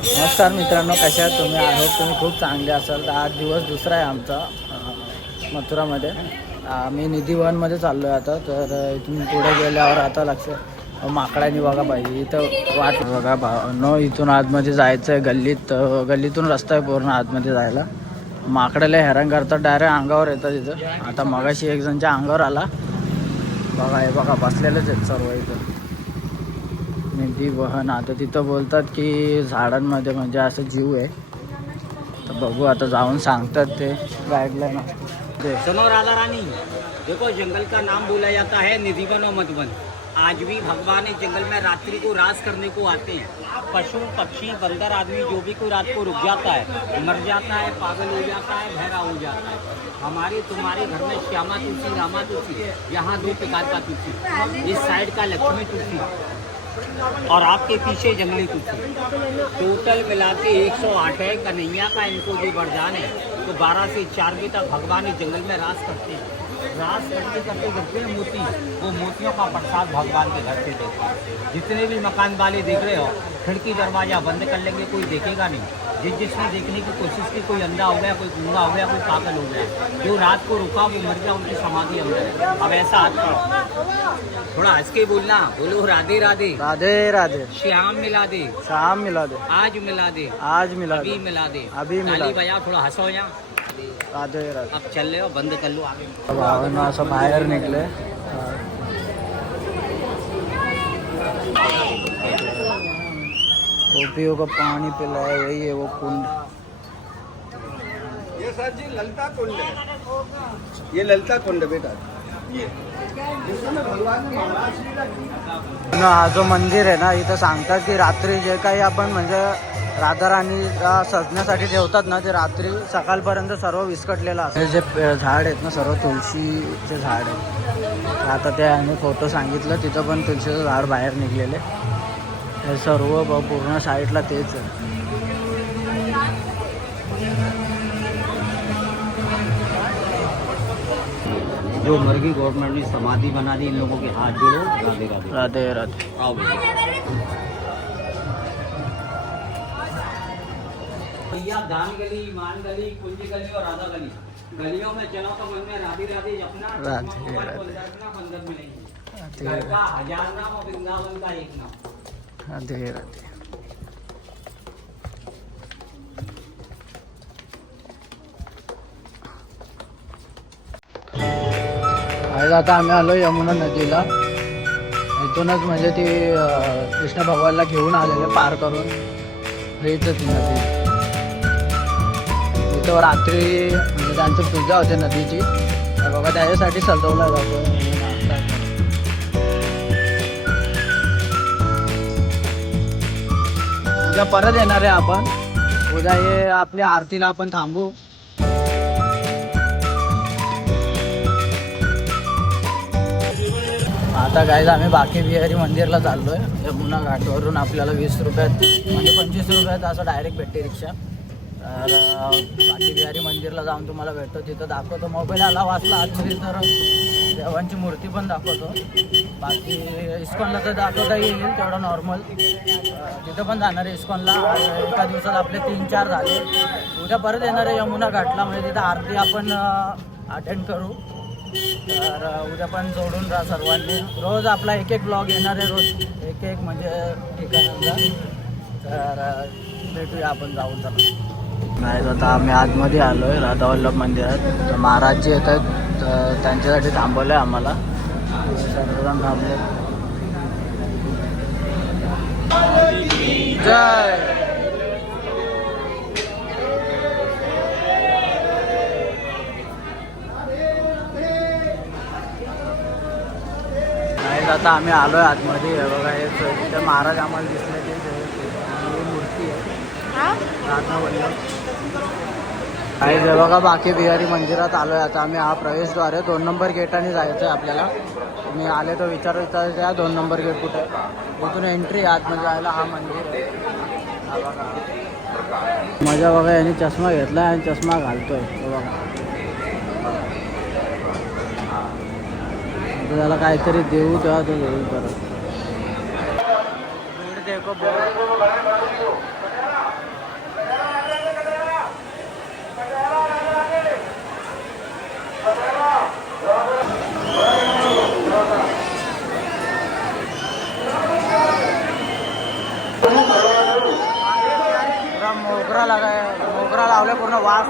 नमस्कार मित्रांनो, कशा आहात तुम्ही? आहोत तुम्ही खूप चांगले असाल. तर आज दिवस दुसरा आहे आमचा मथुरामध्ये. मी निधीवनमध्ये चाललो आहे आता. तर इथून पुढे गेल्यावर आता लक्ष माकडांनी बघा पाहिजे. इथं वाट बघा नो, इथून आतमध्ये जायचं आहे गल्लीत. गल्लीतून रस्ता आहे पूर्ण आतमध्ये जायला. माकडाला हैराण करतात, डायरेक्ट अंगावर येतात इथं. आता मगाशी एक जणच्या अंगावर आला बघा. हे बघा बसलेलेच आहेत सर्व इथं. निधी वहन आता तिथं बोलतात की झाडांमध्ये म्हणजे असं जीव आहे. तर बघू आता जाऊन सांगतात ते गाईडलाईन असते. सुनो राधा रानी, देखो जंगल का नाम बोला जाता है निधिवन और मधुवन। आज भी भगवान इस जंगल में रात्रि को रास करने को आते हैं। पशु पक्षी बंदर आदमी जो भी कोई रात को रुक जाता है, मर जाता है, पागल हो जाता है, बहरा हो जाता है। हमारे तुम्हारे घर में श्यामा तुलसी, रामा तुलसी, यहाँ 2 प्रकार का तुलसी। इस साइड का लक्ष्मी तुलसी और आपके पीछे जंगली तुलसी। टोटल मिला के 108 है। कन्हैया का इनको जो वरदान है तो 12 से 4 बजे तक भगवान इस जंगल में रास करते हैं। रास करते करते गिरते हैं मोती, वो मोतियों का प्रसाद भगवान के घर से देते हैं। जितने भी मकान वाले देख रहे हो, खिड़की दरवाजा बंद कर लेंगे, कोई देखेगा नहीं। जिसने देखने की कोशिश की, कोई अंधा हो गया, कोई गूंगा हो गया, कोई पागल हो गया, जो रात को रुका वो मर गया, उनकी समाधि अंदर है। अब ऐसा हाथ थोड़ा हंस के बोलना, बोलो राधे राधे। राधे राधे। श्याम मिला दे, शाम मिला दे, आज मिला दे, आज मिला अभी दे, मिला दे, अभी मिला ताली दे। बजा, थोड़ा हंसो यहाँ। राधे राधे। अब चल रहे हो, बंद कर लो आगे। भावना असं बाहेर निघले. गोपियों को पानी पिलाया, यही है वो कुंड. ये सर जी ललता कुंड है, ये ललता कुंड बेटा, जिसमें भगवान ने महाराज हा जो मंदिर आहे ना, इथं सांगतात की रात्री जे काही आपण म्हणजे राधा राणीला सजण्यासाठी ठेवतात ना, ते रात्री सकाळपर्यंत सर्व विस्कटलेलं असतं. जे झाड आहेत ना, सर्व तुळशीचे झाड आहेत. आता ते आम्ही फोटो सांगितलं, तिथं पण तुळशीचं झाड बाहेर निघलेले. हे सर्व पूर्ण साईडला तेच आहे. जो मर्गी गवर्नमेंट ने समाधि बना दी, इन लोगों के हाथ जोड़ो, राधे राधे। राधे राधे. आओ भैया, दान गली, मान गली, कुंज गली और राधा गली, गलियों में चलो तो मन में राधे राधे जपना। राधे राधे। बंधन मिलेंगे। राधे घर का 1000 नाम और वृंदावन का 1 नाम। राधे राधे. आज आता आम्ही आलो यमुना नदीला. इथूनच म्हणजे ती कृष्ण भगवानला घेऊन आलेले पार करून. हेच ती नदी. इथं रात्री म्हणजे त्यांची पूजा होते नदीची. बघा त्याच्यासाठी सजवला जातो. उद्या परत येणार आहे आपण. उद्या हे आपल्या आरतीला आपण थांबू. आता गाईज आम्ही बाकी बिहारी मंदिरला चाललोय. यमुना घाटवरून आपल्याला 20 रुपयात म्हणजे 25 रुपयात असं डायरेक्ट भेटते रिक्षा. तर बाकी बिहारी मंदिरला जाऊन तुम्हाला भेटतो. तिथं दाखवतो. मोबाईल आला वाचला आतमध्ये तर देवांची मूर्ती पण दाखवतो. बाकी इस्कॉनला तर दाखवता येईल तेवढं नॉर्मल. तिथं पण जाणार आहे इस्कॉनला. एका दिवसात आपले 3-4 झाले. उद्या परत येणार आहे यमुना घाटला. म्हणजे तिथं आरती आपण अटेंड करू. तर उद्या पण जोडून राहा सर्वांनी. रोज आपला एक ब्लॉग येणार आहे. रोज एक म्हणजे ठिकाणांचा. तर भेटूया आपण जाऊन. चला नाही आता आम्ही आतमध्ये आलो आहे राधा वल्लभ मंदिरात. तर महाराजजी येत आहेत. तर त्यांच्यासाठी थांबवलं आहे आम्हाला. सर्वजण थांबले. जय. आता आम्ही आलो आहे आतमध्ये. बघा हे महाराज आम्हाला दिसले. ते मूर्ती आहे राधा वल्लभ. काही बघा बाकी बिहारी मंदिरात आलो आहे. आता आम्ही हा प्रवेशद्वार आहे. 2 नंबर गेटाने जायचं आहे आपल्याला. तुम्ही आले तर विचारायचं आहे 2 नंबर गेट कुठे आहे. इथून एंट्री आतमध्ये जायला हा मंदिर आहे. हा बघा मजा. बघा यांनी चष्मा घेतला आणि चष्मा घालतोय. बघा त्याला काहीतरी देऊ तेव्हा तो येईल परत. देखो मोगरा लागाय, मोगरा लावले पूर्ण वास.